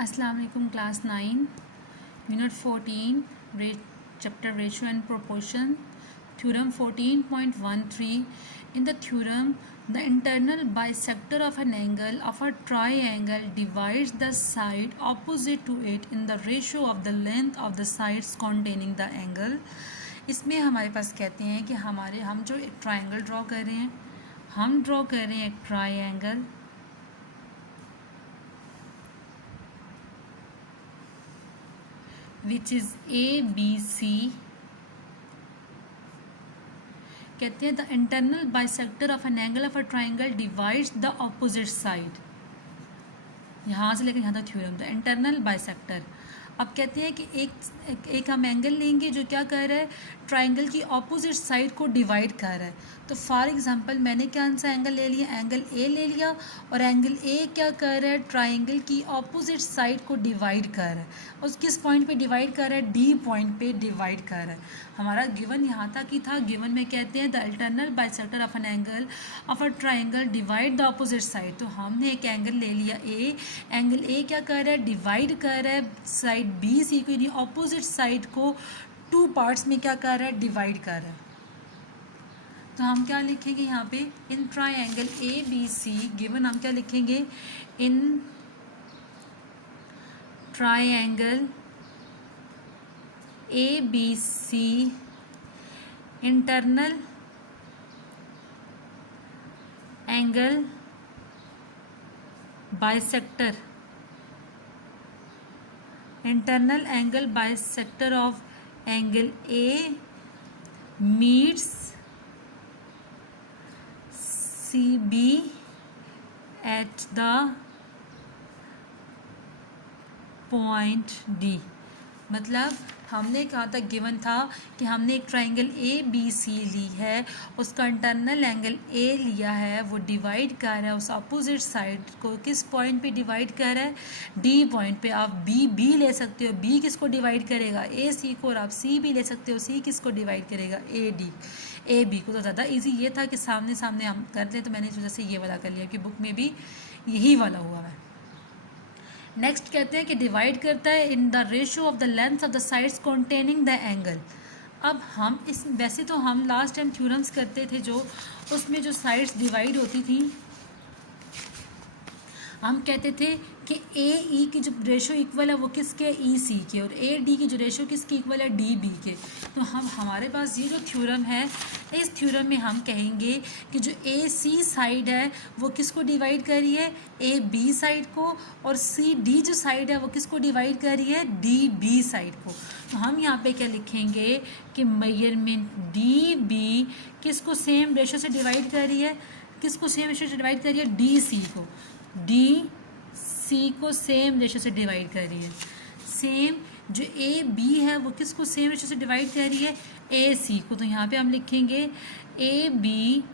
अस्सलाम वालेकुम class 9 unit 14 chapter ratio and proportion theorem 14.13 in the theorem the internal bisector of an angle of a triangle divides the side opposite to it in the ratio of the length of the sides containing the angle। इसमें हमारे पास कहते हैं कि हम जो एक triangle draw कर रहे हैं, हम ड्रॉ कर रहे हैं एक ट्राइंगल which is ABC। कहते हैं the internal bisector of an angle of a triangle divides the opposite side. यहाँ से लेकर यहाँ तक थ्योरम द इंटरनल बाइसेक्टर। अब कहते हैं कि एक हम एंगल लेंगे जो क्या कर रहा है, ट्राइंगल की ऑपोजिट साइड को डिवाइड कर रहा है। तो फॉर एग्जांपल मैंने कौन सा एंगल ले लिया, एंगल ए ले लिया, और एंगल ए क्या कर रहा है, ट्राइंगल की ऑपोजिट साइड को डिवाइड कर रहा है। और किस पॉइंट पे डिवाइड कर रहा है, डी पॉइंट पे डिवाइड कर रहा है। हमारा गिवन यहाँ तक ही था। गिवन में कहते हैं the internal bisector of an angle of a triangle divide the opposite side. तो हमने एक एंगल ले लिया ए, एंगल ए क्या कर रहा है, डिवाइड कर रहा है साइड बी सी को, यानी ऑपोजिट साइड को टू पार्ट्स में क्या कर रहा है, डिवाइड कर रहा है। तो हम क्या लिखेंगे यहाँ पे, in triangle A B C given हम क्या लिखेंगे, in triangle A B C internal angle bisector, internal angle bisector of angle A meets CB at the point D। मतलब हमने कहाँ तक गिवन था कि हमने एक ट्राइंगल ए बी सी ली है, उसका इंटरनल एंगल ए लिया है, वो डिवाइड कर रहा है उस अपोजिट साइड को। किस पॉइंट पे डिवाइड कर रहा है, डी पॉइंट पे। आप बी ले सकते हो, बी किसको डिवाइड करेगा, ए सी को, और आप सी भी ले सकते हो, सी किसको डिवाइड करेगा, ए बी को। तो ज़्यादा इजी ये था कि सामने सामने हम करते हैं, तो मैंने इस वजह से ये वाला कर लिया कि बुक में भी यही वाला हुआ है। नेक्स्ट कहते हैं कि डिवाइड करता है in the ratio of the length of the sides containing the angle. अब हम वैसे तो हम लास्ट टाइम थ्योरम्स करते थे जो उसमें जो साइड्स डिवाइड होती थी, हम कहते थे कि ए ई की जो रेशो इक्वल है वो किसके, ई सी के, और ए डी की जो रेशो किसकी इक्वल है, डी बी के। तो हमारे पास ये जो थ्योरम है, इस थ्योरम में हम कहेंगे कि जो ए सी साइड है वो किसको डिवाइड कर रही है, ए बी साइड को, और सी डी जो साइड है वो किसको डिवाइड कर रही है, डी बी साइड को। तो हम यहाँ पे क्या लिखेंगे कि मेजरमेंट डी बी किसको सेम रेशो से डिवाइड कर रही है, किसको सेम रेशो से डिवाइड कर रही है, डी सी को, डी सी को सेम रेशो से डिवाइड कर रही है। सेम जो ए बी है वो किसको सेम रेशो से डिवाइड कर रही है, ए सी को। तो यहाँ पे हम लिखेंगे ए बी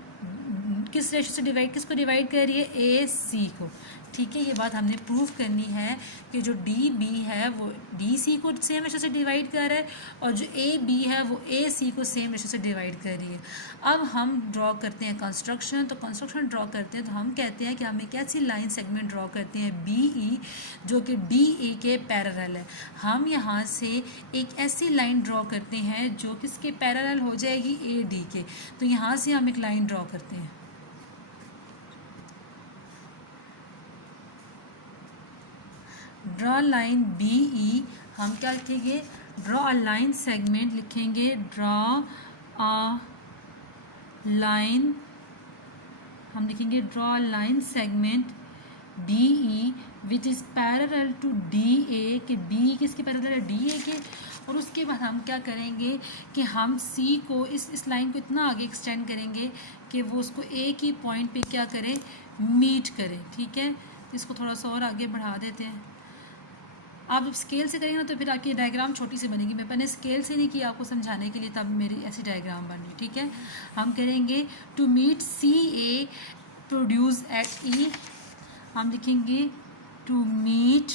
किस रेशो से किसको डिवाइड कर रही है, ए सी को। ठीक है, ये बात हमने प्रूव करनी है कि जो डी बी है वो डी सी को सेम रेशो से डिवाइड कर रहा है, और जो ए बी है वो ए सी को सेम रेशो से डिवाइड कर रही है। अब हम ड्रॉ करते हैं कंस्ट्रक्शन। तो कंस्ट्रक्शन ड्रॉ करते हैं तो हम कहते हैं कि हम एक ऐसी लाइन सेगमेंट ड्रॉ करते हैं बी ई जो कि डी ए के पैरेलल है। हम यहाँ से एक ऐसी लाइन ड्रॉ करते हैं जो किसके पैरेलल हो जाएगी, ए डी के। तो यहाँ से हम एक लाइन ड्रॉ करते हैं, ड्रॉ लाइन बी ई। हम क्या लिखेंगे, ड्रॉ अ लाइन सेगमेंट लिखेंगे, ड्रॉ अ लाइन, हम लिखेंगे draw a line segment B E which is parallel to D A, कि बी किसके पैरेलल है, डी ए के। और उसके बाद हम क्या करेंगे कि हम सी को इस लाइन को इतना आगे एक्सटेंड करेंगे कि वो उसको ए की पॉइंट पे क्या करें, मीट करें। ठीक है, इसको थोड़ा सा और आगे बढ़ा देते हैं। आप जब स्केल से करेंगे ना तो फिर आपकी डायग्राम छोटी सी बनेगी। मैंने स्केल से नहीं किया आपको समझाने के लिए, तब मेरी ऐसी डायग्राम बनी। ठीक है, हम करेंगे to meet C A produce at E, हम लिखेंगे टू मीट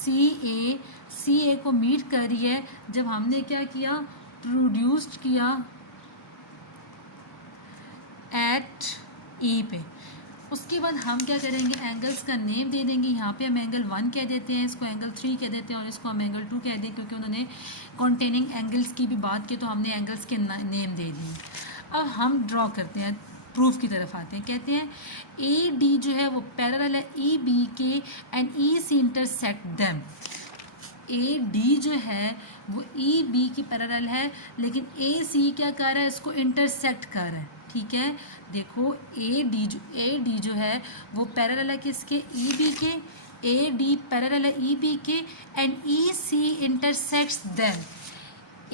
सी ए को मीट कर रही है जब हमने क्या किया, प्रोड्यूस्ड किया एट ई पे। उसके बाद हम क्या करेंगे, एंगल्स का नेम दे देंगे। यहाँ पे हम एंगल 1 कह देते हैं, इसको एंगल 3 कह देते हैं और इसको हम एंगल 2 कह दें, क्योंकि उन्होंने कॉन्टेनिंग एंगल्स की भी बात की तो हमने एंगल्स के नेम दे दिए। अब हम ड्रॉ करते हैं, प्रूफ की तरफ आते हैं। कहते हैं ए डी जो है वो पैरेलल है ई बी के and E C intersect them. A D जो है वो ई बी की पैरेलल है, लेकिन ए सी क्या कर रहा है, इसको इंटरसेक्ट कर रहा है। ठीक है, देखो ए डी जो है वो पैरेलल है किसके, ई बी के। ए डी पैरेलल है ई बी के and E C intersects them.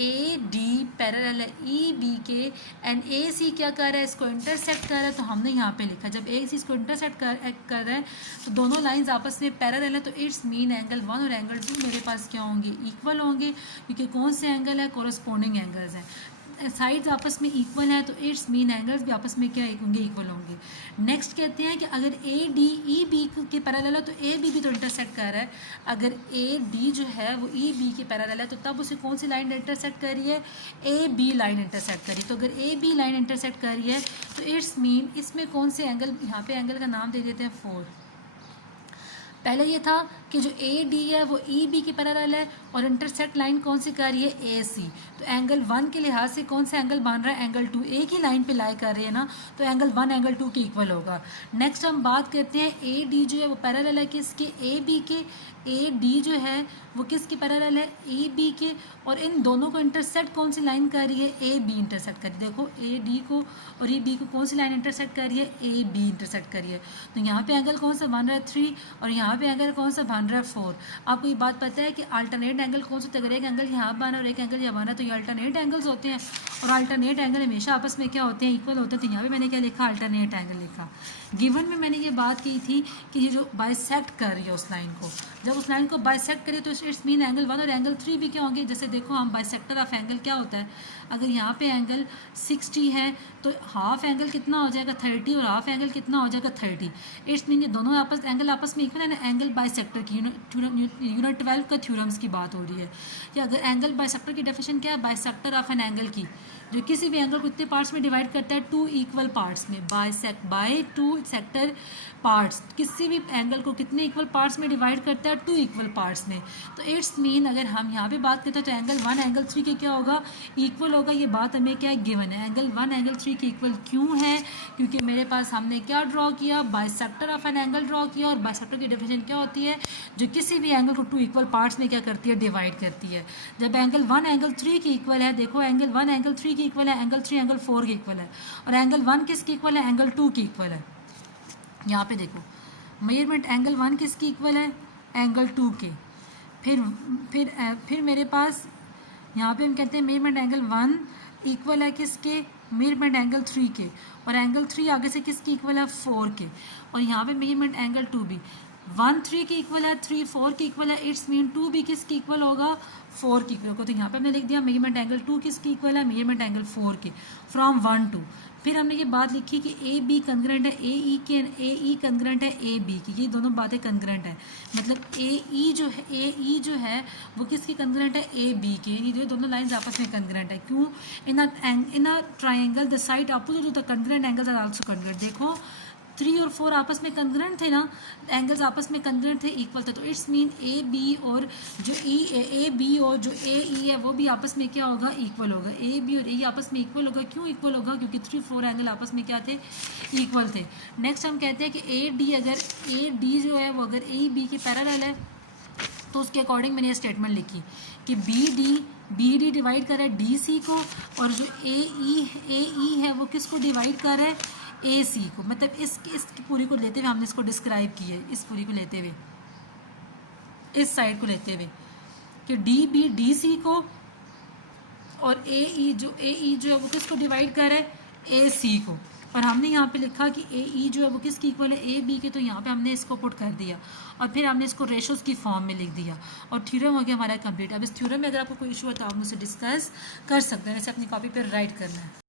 A D parallel है ई बी के एंड ए सी क्या कर रहा है, इसको इंटरसेक्ट कर रहा है। तो हमने यहाँ पे लिखा जब ए सी इसको इंटरसेक्ट कर रहा है तो दोनों लाइंस आपस में पैरेलल है, तो इट्स मीन एंगल 1 और एंगल 2 मेरे पास क्या होंगे, इक्वल होंगे, क्योंकि कौन से एंगल है, कोरस्पोंडिंग एंगल्स हैं। साइड्स आपस में इक्वल है तो इट्स मीन एंगल्स भी आपस में क्या होंगे, इक्वल होंगे। नेक्स्ट कहते हैं कि अगर ए डी ई बी के पैरेलल है तो ए बी भी तो इंटरसेक्ट कर रहा है। अगर ए डी जो है वो ई बी के पैरेलल है तो तब उसे कौन सी लाइन इंटरसेक्ट कर रही है, ए बी लाइन इंटरसेक्ट करी। तो अगर ए बी लाइन इंटरसेक्ट कर रही है तो इट्स मीन इसमें कौन से एंगल, यहाँ पे एंगल का नाम दे देते हैं 4। पहले ये था कि जो ए डी है वो ई बी की पैरेलल है और इंटरसेक्ट लाइन कौन सी कर रही है, ए सी। तो एंगल 1 के लिहाज से कौन सा एंगल बन रहा है, एंगल 2 एक ही लाइन पे लाई कर रही है ना, तो एंगल 1 एंगल 2 के इक्वल होगा। नेक्स्ट हम बात करते हैं ए डी जो है वो पैरेलल है किसके, ए बी के। ए डी जो है वो किसकी पैरेलल है, ए बी के, और इन दोनों को इंटरसेक्ट कौन सी लाइन कर रही है, ए बी इंटरसेक्ट कर रही है। देखो ए डी को और ए बी को कौन सी लाइन इंटरसेक्ट कर रही है, ए बी इंटरसेक्ट कर रही है। तो यहाँ पे एंगल कौन सा बन रहा है 3 और यहाँ पे एंगल कौन सा बन रहा है 4। आपको ये बात पता है कि अल्टरनेट एंगल कौन सा, अगर एक एंगल यहाँ बना और एक एंगल यहाँ बना तो ये अल्टरनेट एंगल्स होते हैं, और अल्टरनेट एंगल हमेशा आपस में क्या होते हैं, इक्वल होते हैं। तो यहाँ पे मैंने क्या लिखा, अल्टरनेट एंगल लिखा। गिवन में मैंने ये बात की थी कि ये जो बाइसेक्ट कर रही है उस लाइन को, जब उस लाइन को बाइसेक्ट करें तो इट्स मीन एंगल 1 और एंगल 3 भी क्या होंगे। जैसे देखो हम बाइसेक्टर ऑफ एंगल क्या होता है, अगर यहाँ पे एंगल 60 है तो हाफ एंगल कितना हो जाएगा 30 और हाफ एंगल कितना हो जाएगा 30। इट्स मीन ये दोनों एंगल आपस में इक्वल है ना, एंगल बाइसेक्टर की यूनिट 12 का थ्योरम्स की बात हो रही है कि अगर एंगल बाइसेक्टर की डेफिनेशन क्या है, बाइसेक्टर ऑफ एन एंगल की जो किसी भी एंगल को इतने पार्ट्स में डिवाइड करता है 2 इक्वल पार्ट्स में, बाय 2 सेक्टर पार्ट्स, किसी भी एंगल को कितने इक्वल पार्ट्स में डिवाइड करता है 2 इक्वल पार्ट्स में। तो इट्स मीन अगर हम यहाँ पे बात करते हैं तो एंगल 1 एंगल 3 के क्या होगा, इक्वल होगा। ये बात हमें क्या है, गिवन है। एंगल 1 एंगल 3 के इक्वल क्यों है, क्योंकि मेरे पास हमने क्या ड्रॉ किया, bisector of an angle draw किया, और बाइसेक्टर की डेफिनेशन क्या होती है, जो किसी भी एंगल को 2 इक्वल पार्ट्स में क्या करती है, डिवाइड करती है। जब एंगल 1 एंगल 3 के इक्वल है, देखो एंगल 1 एंगल 3 के इक्वल है, एंगल 3 एंगल 4 के इक्वल है, और एंगल 1 किसके इक्वल है, एंगल 2 के इक्वल है। यहाँ पे देखो मेजरमेंट एंगल 1 किसके इक्वल है, एंगल 2 के। फिर मेरे पास यहाँ पे हम कहते हैं मेजरमेंट एंगल 1 इक्वल है किसके, मेजरमेंट एंगल 3 के, और एंगल 3 आगे से किसके इक्वल है, 4 के। और यहाँ पे मेजरमेंट एंगल 2 भी 1 3 के इक्वल है, 3 4 के इक्वल है। इट्स मीन 2 भी किसके इक्वल होगा, 4 के इक्वल होगा। तो यहाँ पे हमने लिख दिया मेजरमेंट एंगल 2 किसके इक्वल है, मेजरमेंट एंगल 4 के, फ्रॉम 1 2। फिर हमने ये बात लिखी कि ए बी कंग्रेंट है ए ई के, ए ई कंग्रेंट है ए बी की, ये दोनों बातें कंग्रेंट है। मतलब ए ई जो है वो किसकी कंग्रेंट है, ए बी के। ये दोनों लाइंस आपस में कंग्रेंट है। क्यों, in a triangle the side opposite to the congruent angles are also congruent. देखो 3 और 4 आपस में कंग्रेंट थे ना, एंगल्स आपस में कंग्रेंट थे, इक्वल थे। तो इट्स मीन ए बी और जो ए बी और जो ए ई है वो भी आपस में क्या होगा, इक्वल होगा। ए बी और ए आपस में इक्वल होगा। क्यों इक्वल होगा, क्योंकि 3 4 एंगल आपस में क्या थे, इक्वल थे। नेक्स्ट हम कहते हैं कि ए डी, अगर ए डी जो है वो अगर ए बी के पैरेलल है तो उसके अकॉर्डिंग मैंने ये स्टेटमेंट लिखी कि बी डी डिवाइड कर रहा है डी सी को, और जो ए ई है वो किसको डिवाइड कर रहा है, ए सी को। मतलब इस पूरी को लेते हुए हमने इसको डिस्क्राइब किया है, इस पूरी को लेते हुए, इस साइड को लेते हुए कि डी बी डी सी को, और ए ई जो है वो किसको डिवाइड कर रहा है, ए सी को। और हमने यहाँ पे लिखा कि ए ई जो है वो किसकी इक्वल है, ए बी के। तो यहाँ पे हमने इसको पुट कर दिया और फिर हमने इसको रेशोज़ की फॉर्म में लिख दिया, और थ्योरम हो गया हमारा कंप्लीट। अब इस थ्योरम में अगर आपको कोई इशू है तो आप मुझसे डिस्कस कर सकते हैं, जैसे अपनी कॉपी पर राइट करना है।